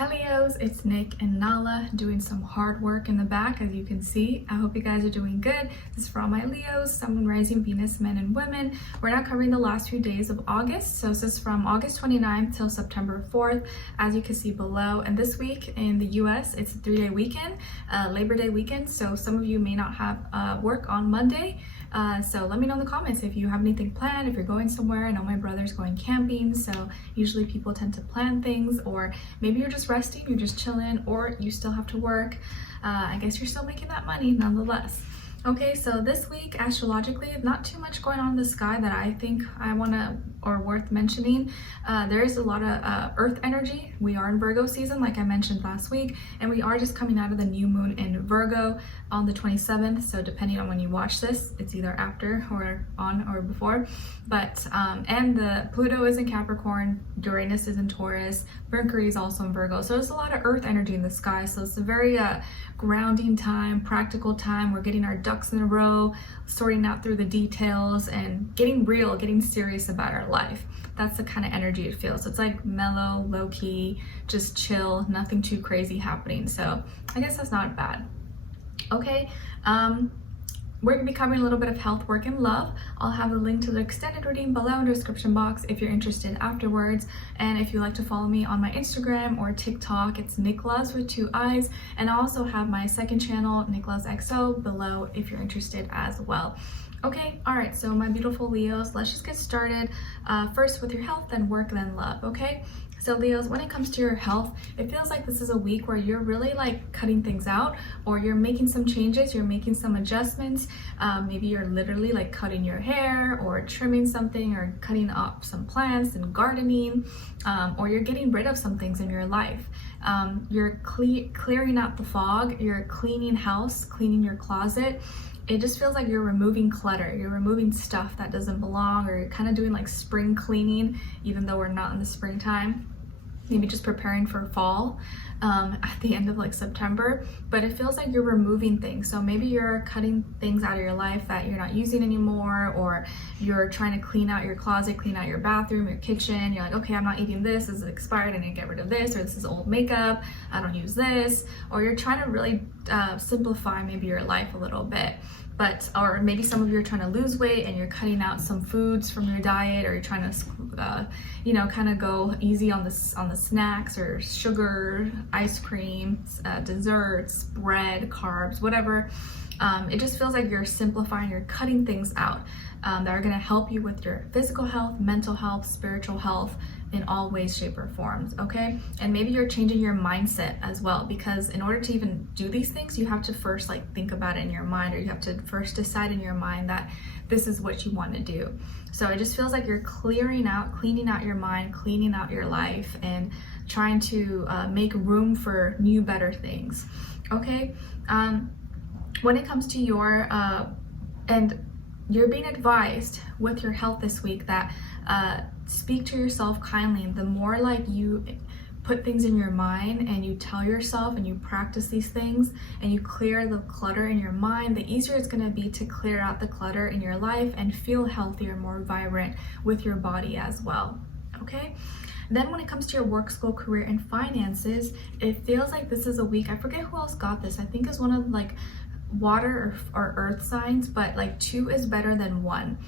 Hi Leos, it's Nick and Nala doing some hard work in the back, as you can see. I hope you guys are doing good. This is for all my Leos, Sun, Rising, Venus, men and women. We're now covering the last few days of August. So this is from August 29th till September 4th, as you can see below. And this week in the US, it's a 3-day weekend, Labor Day weekend. So some of you may not have work on Monday. So let me know in the comments if you have anything planned, if you're going somewhere. I know my brother's going camping, so usually people tend to plan things, or maybe you're just resting, you're just chilling, or you still have to work. I guess you're still making that money nonetheless. Okay, so this week, astrologically, not too much going on in the sky that I think I want to or worth mentioning. There is a lot of earth energy. We are in Virgo season, like I mentioned last week, and we are just coming out of the new moon in Virgo on the 27th. So depending on when you watch this, it's either after or on or before. But and the Pluto is in Capricorn, Uranus is in Taurus, Mercury is also in Virgo. So there's a lot of earth energy in the sky. So it's a very grounding time, practical time. We're getting our ducks in a row, sorting out through the details and getting real, getting serious about our life. That's the kind of energy it feels. So it's like mellow, low-key, just chill, nothing too crazy happening. So I guess that's not bad. Okay, we're going to be covering a little bit of health, work, and love. I'll have a link to the extended reading below in the description box if you're interested afterwards. And if you'd like to follow me on my Instagram or TikTok, it's Nicloves with 2 eyes. And I also have my second channel, Nicloves XO, below if you're interested as well. Okay, all right, so my beautiful Leos, let's just get started. First with your health, then work, then love, okay? So Leos, when it comes to your health, it feels like this is a week where you're really like cutting things out, or you're making some changes, you're making some adjustments. Maybe you're literally like cutting your hair or trimming something or cutting up some plants and gardening, or you're getting rid of some things in your life. You're clearing out the fog, you're cleaning house, cleaning your closet. It just feels like you're removing clutter, you're removing stuff that doesn't belong, or you're kind of doing like spring cleaning, even though we're not in the springtime. Maybe just preparing for fall at the end of like September, but it feels like you're removing things. So maybe you're cutting things out of your life that you're not using anymore, or you're trying to clean out your closet, clean out your bathroom, your kitchen. You're like, okay, I'm not eating this, this is expired, I need to get rid of this, or this is old makeup, I don't use this. Or you're trying to really simplify maybe your life a little bit. Or maybe some of you are trying to lose weight and you're cutting out some foods from your diet, or you're trying to, kind of go easy on the snacks or sugar, ice cream, desserts, bread, carbs, whatever. It just feels like you're simplifying, you're cutting things out that are going to help you with your physical health, mental health, spiritual health, in all ways, shape, or forms, okay? And maybe you're changing your mindset as well, because in order to even do these things, you have to first like think about it in your mind, or you have to first decide in your mind that this is what you want to do. So it just feels like you're cleaning out your mind, cleaning out your life, and trying to make room for new, better things, okay? When it comes to your, and you're being advised with your health this week that speak to yourself kindly. The more like you put things in your mind and you tell yourself and you practice these things and you clear the clutter in your mind, the easier it's going to be to clear out the clutter in your life and feel healthier, more vibrant with your body as well, okay? Then when it comes to your work, school, career, and finances, it feels like this is a week, I forget who else got this, I think it's one of like water or earth signs, but like 2 is better than 1.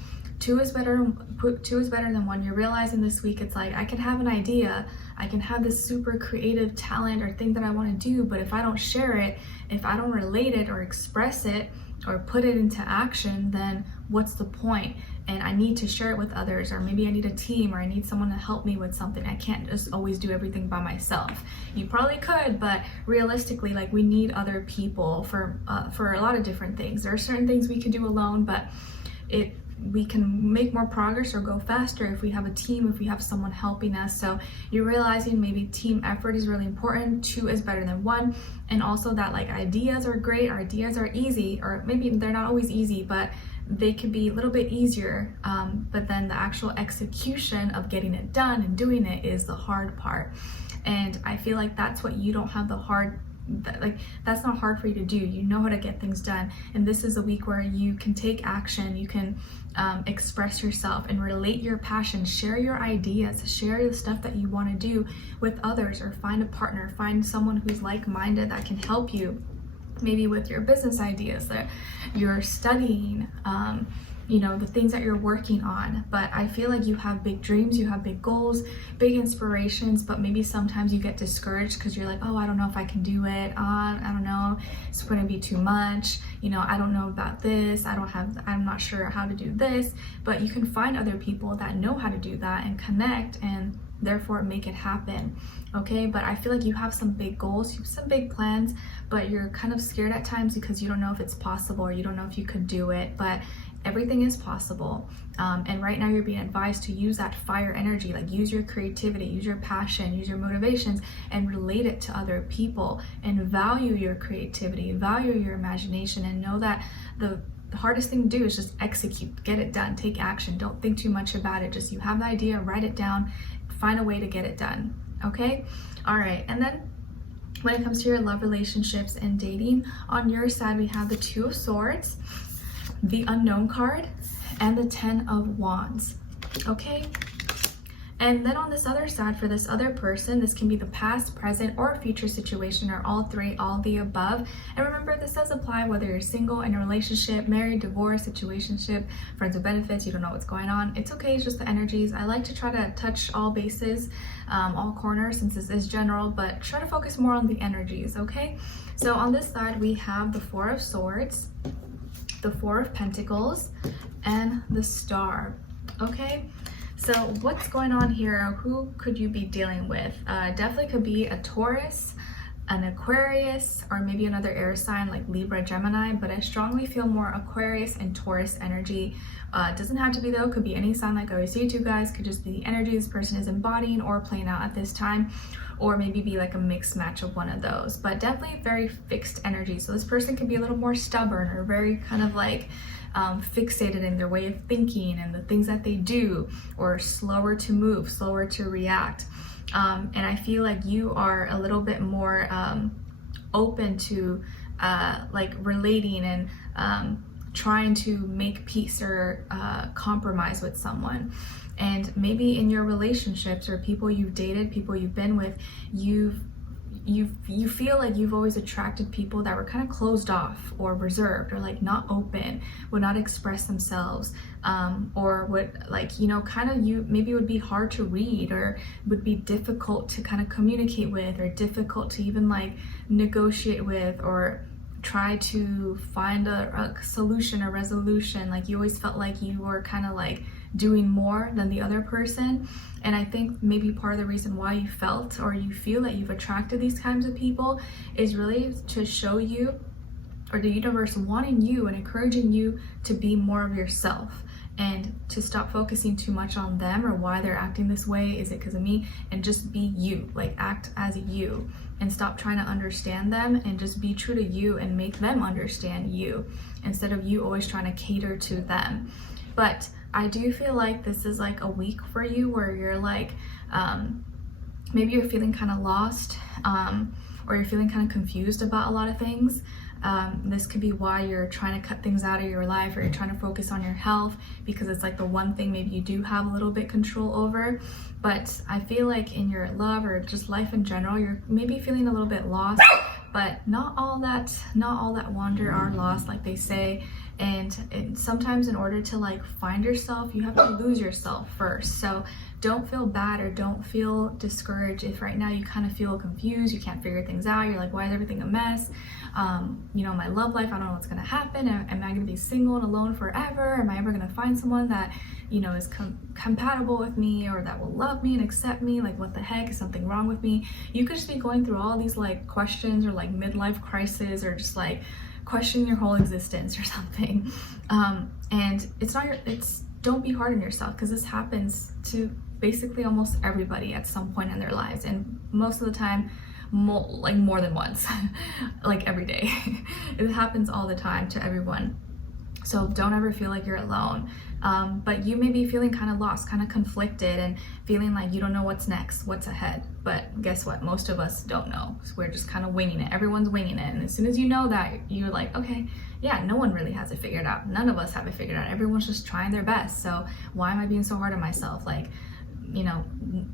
2 is better than 1. You're realizing this week, it's like, I can have an idea, I can have this super creative talent or thing that I want to do, but if I don't share it, if I don't relate it or express it or put it into action, then what's the point? And I need to share it with others, or maybe I need a team, or I need someone to help me with something. I can't just always do everything by myself. You probably could, but realistically, like, we need other people for a lot of different things. There are certain things we can do alone, but we can make more progress or go faster if we have a team, if we have someone helping us. So you're realizing maybe team effort is really important. 2 is better than 1. And also that like ideas are great, our ideas are easy, or maybe they're not always easy, but they could be a little bit easier. But then the actual execution of getting it done and doing it is the hard part. And I feel like that's what you don't have the hard that's not hard for you to do. You know how to get things done. And this is a week where you can take action, you can express yourself and relate your passion, share your ideas, share the stuff that you want to do with others, or find a partner, find someone who's like-minded that can help you, maybe with your business ideas that you're studying, you know, the things that you're working on. But I feel like you have big dreams, you have big goals, big inspirations, but maybe sometimes you get discouraged because you're like, oh, I don't know if I can do it. I don't know, it's going to be too much. You know, I don't know about this. I'm not sure how to do this. But you can find other people that know how to do that and connect, and therefore make it happen. Okay, but I feel like you have some big goals, you have some big plans, but you're kind of scared at times because you don't know if it's possible, or you don't know if you could do it. But everything is possible. And right now you're being advised to use that fire energy, like use your creativity, use your passion, use your motivations, and relate it to other people, and value your creativity, value your imagination, and know that the hardest thing to do is just execute, get it done, take action. Don't think too much about it. Just, you have the idea, write it down, find a way to get it done. Okay? All right. And then when it comes to your love, relationships, and dating, on your side, we have the Two of Swords, the Unknown card, and the Ten of Wands. Okay? And then on this other side, for this other person, this can be the past, present, or future situation, or all three, all the above. And remember, this does apply whether you're single, in a relationship, married, divorced, situationship, friends with benefits, you don't know what's going on. It's okay, it's just the energies. I like to try to touch all bases, all corners, since this is general, but try to focus more on the energies, okay? So on this side, we have the Four of Swords, the Four of Pentacles, and the Star. Okay? So what's going on here? Who could you be dealing with? Definitely could be a Taurus, an Aquarius, or maybe another air sign like Libra, Gemini, but I strongly feel more Aquarius and Taurus energy. Doesn't have to be though, could be any sign like I always say to you guys, could just be the energy this person is embodying or playing out at this time, or maybe be like a mixed match of one of those, but definitely very fixed energy. So this person could be a little more stubborn, or very kind of like fixated in their way of thinking and the things that they do, or slower to move, slower to react. And I feel like you are a little bit more open to like relating and trying to make peace or compromise with someone. And maybe in your relationships, or people you've dated, people you've been with, you feel like you've always attracted people that were kind of closed off, or reserved, or like not open, would not express themselves, or would, like, you know, kind of, you maybe would be hard to read, or would be difficult to kind of communicate with, or difficult to even like negotiate with, or try to find a solution or resolution. Like you always felt like you were kind of like doing more than the other person. And I think maybe part of the reason why you felt, or you feel that you've attracted these kinds of people, is really to show you, or the universe wanting you and encouraging you to be more of yourself, and to stop focusing too much on them or why they're acting this way. Is it because of me? And just be you, like act as you, and stop trying to understand them, and just be true to you and make them understand you, instead of you always trying to cater to them. But I do feel like this is like a week for you where you're like, maybe you're feeling kind of lost, or you're feeling kind of confused about a lot of things. This could be why you're trying to cut things out of your life, or you're trying to focus on your health, because it's like the one thing maybe you do have a little bit control over. But I feel like in your love, or just life in general, you're maybe feeling a little bit lost, but not all that wander are lost, like they say. And sometimes in order to like find yourself, you have to lose yourself first. So don't feel bad, or don't feel discouraged if right now you kind of feel confused, you can't figure things out, you're like, why is everything a mess? You know, my love life, I don't know what's gonna happen. Am I gonna be single and alone forever? Am I ever gonna find someone that, you know, is compatible with me, or that will love me and accept me? Like, what the heck, is something wrong with me? You could just be going through all these like questions, or like midlife crisis, or just like questioning your whole existence or something. And don't be hard on yourself, because this happens to basically almost everybody at some point in their lives, and most of the time more than once. Like every day. It happens all the time to everyone. So don't ever feel like you're alone. But you may be feeling kind of lost, kind of conflicted, and feeling like you don't know what's next, what's ahead. But guess what? Most of us don't know. So we're just kind of winging it. Everyone's winging it. And as soon as you know that, you're like, okay, yeah, no one really has it figured out. None of us have it figured out. Everyone's just trying their best. So why am I being so hard on myself? Like, you know,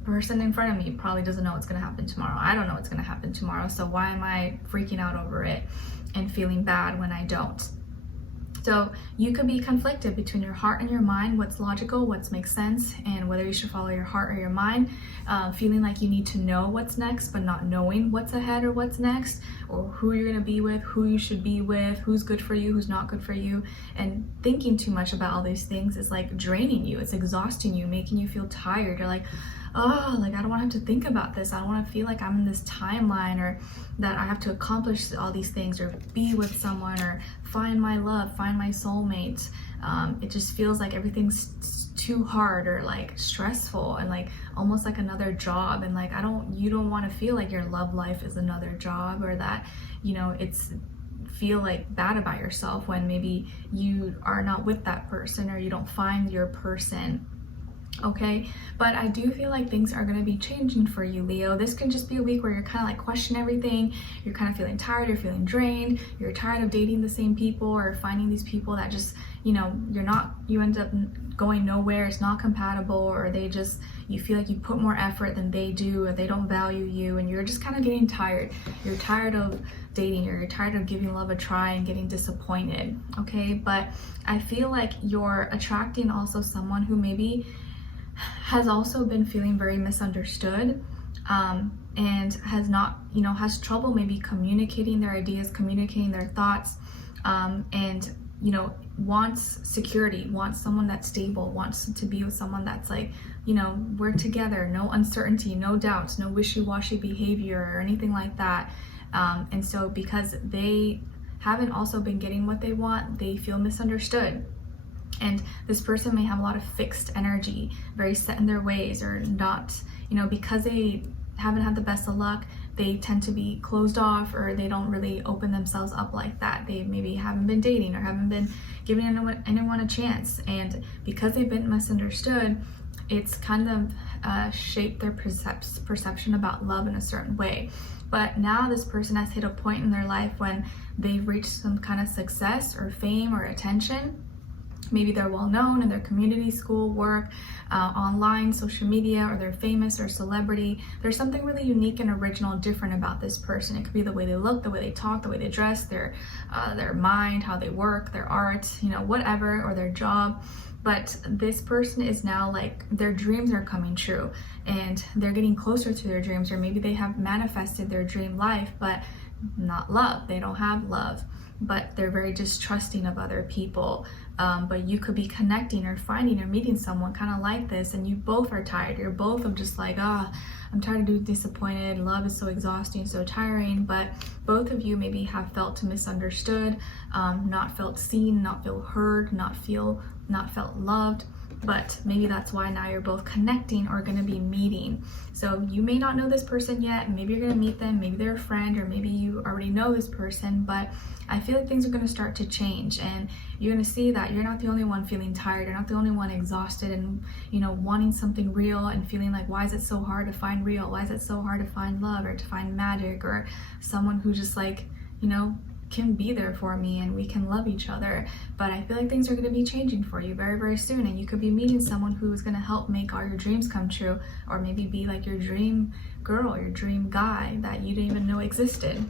person in front of me probably doesn't know what's going to happen tomorrow. I don't know what's going to happen tomorrow. So why am I freaking out over it and feeling bad when I don't? So you could be conflicted between your heart and your mind, what's logical, what makes sense, and whether you should follow your heart or your mind, feeling like you need to know what's next, but not knowing what's ahead or what's next, or who you're going to be with, who you should be with, who's good for you, who's not good for you. And thinking too much about all these things is like draining you. It's exhausting you, making you feel tired. You're like, oh, like I don't want to have to think about this. I don't want to feel like I'm in this timeline, or that I have to accomplish all these things, or be with someone, or find my love, find my soulmate. It just feels like everything's too hard, or like stressful, and like almost like another job. And like you don't want to feel like your love life is another job, or that, you know, feel like bad about yourself when maybe you are not with that person, or you don't find your person. Okay, but I do feel like things are going to be changing for you, Leo. This can just be a week where you're kind of like questioning everything. You're kind of feeling tired, you're feeling drained, you're tired of dating the same people, or finding these people that just, you know, you end up going nowhere, it's not compatible, or you feel like you put more effort than they do, or they don't value you, and you're just kind of getting tired. You're tired of dating, or you're tired of giving love a try and getting disappointed. Okay, but I feel like you're attracting also someone who maybe has also been feeling very misunderstood, and has trouble maybe communicating their ideas, communicating their thoughts, and, you know, wants security, wants someone that's stable, wants to be with someone that's like, you know, we're together, no uncertainty, no doubts, no wishy-washy behavior or anything like that. And so because they haven't also been getting what they want, they feel misunderstood. And this person may have a lot of fixed energy, very set in their ways, or not, you know, because they haven't had the best of luck, they tend to be closed off, or they don't really open themselves up like that. They maybe haven't been dating, or haven't been giving anyone a chance. And because they've been misunderstood, it's kind of shaped their perception about love in a certain way. But now this person has hit a point in their life when they've reached some kind of success or fame or attention. Maybe they're well known in their community, school, work, online, social media, or they're famous or celebrity. There's something really unique and original and different about this person. It could be the way they look, the way they talk, the way they dress, their mind, how they work, their art, you know, whatever, or their job. But this person is now like, their dreams are coming true, and they're getting closer to their dreams, or maybe they have manifested their dream life, but not love. They don't have love, but they're very distrusting of other people. But you could be connecting or finding or meeting someone kind of like this, and you both are tired. You're both of just like, I'm tired of being disappointed. Love is so exhausting, so tiring. But both of you maybe have felt misunderstood, not felt seen, not feel heard, not felt loved. But maybe that's why now you're both connecting or going to be meeting. So you may not know this person yet. Maybe you're going to meet them. Maybe they're a friend, or maybe you already know this person. But I feel like things are going to start to change, and you're going to see that you're not the only one feeling tired. You're not the only one exhausted and, you know, wanting something real, and feeling like, why is it so hard to find real? Why is it so hard to find love, or to find magic, or someone who just like, you know, can be there for me and we can love each other. But I feel like things are going to be changing for you very, very soon, and you could be meeting someone who is going to help make all your dreams come true, or maybe be like your dream girl, your dream guy that you didn't even know existed.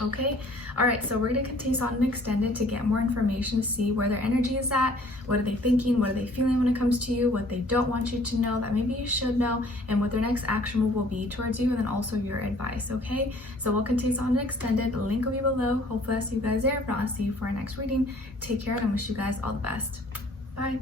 Okay, all right, so we're going to continue on an extended to get more information, to see where their energy is at, what are they thinking, what are they feeling when it comes to you, what they don't want you to know that maybe you should know, and what their next action move will be towards you, and then also your advice. Okay, so we'll continue on an extended. The link will be below. Hopefully I'll see you guys there. If not, I'll see you for our next reading. Take care, and I wish you guys all the best. Bye.